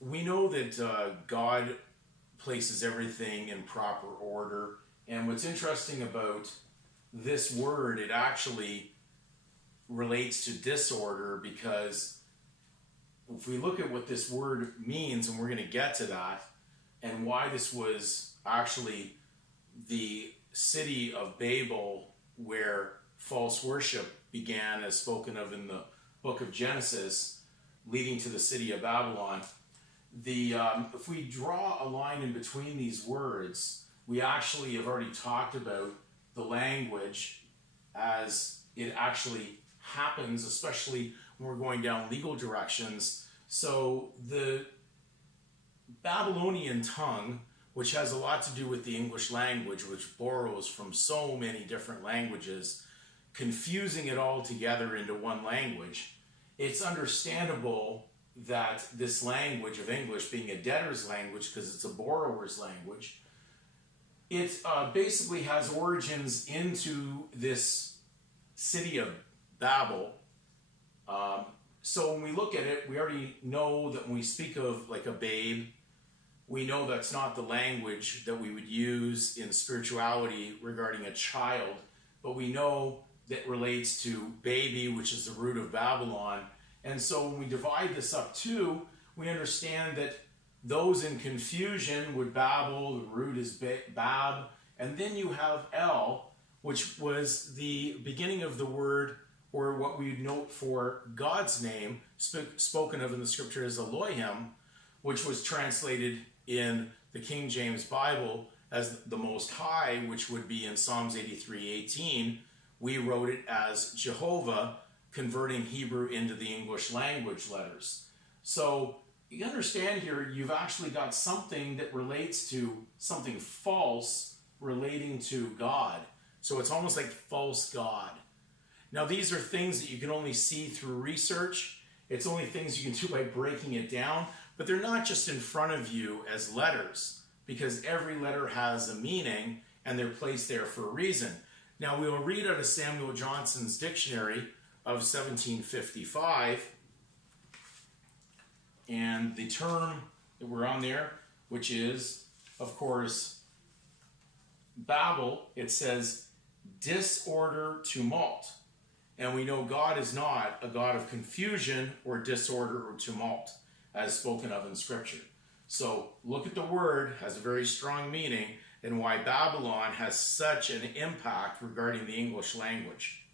we know that God places everything in proper order. And what's interesting about this word, it actually relates to disorder, because if we look at what this word means, and we're going to get to that, and why this was actually the city of Babel where false worship began, as spoken of in the book of Genesis, leading to the city of Babylon. If we draw a line in between these words, we actually have already talked about the language as it actually happens, especially when we're going down legal directions. So the Babylonian tongue, which has a lot to do with the English language, which borrows from so many different languages, confusing it all together into one language, it's understandable that this language of English, being a debtor's language because it's a borrower's language, it basically has origins into this city of Babel. So when we look at it, we already know that when we speak of like a babe, we know that's not the language that we would use in spirituality regarding a child, but we know that relates to baby, which is the root of Babylon. And so when we divide this up too, we understand that those in confusion would babble, the root is bab, and then you have El, which was the beginning of the word, or what we note for God's name, spoken of in the scripture as Elohim, which was translated in the King James Bible as the Most High, which would be in Psalms 83:18. We wrote it as Jehovah, converting Hebrew into the English language letters. So you understand here, you've actually got something that relates to something false relating to God. So it's almost like false God. Now these are things that you can only see through research. It's only things you can do by breaking it down, but they're not just in front of you as letters, because every letter has a meaning and they're placed there for a reason. Now we will read out of Samuel Johnson's dictionary of 1755, and the term that we're on there, which is, of course, Babel, it says disorder, tumult. And we know God is not a God of confusion or disorder or tumult, as spoken of in Scripture. So look at the word, has a very strong meaning, and why Babylon has such an impact regarding the English language.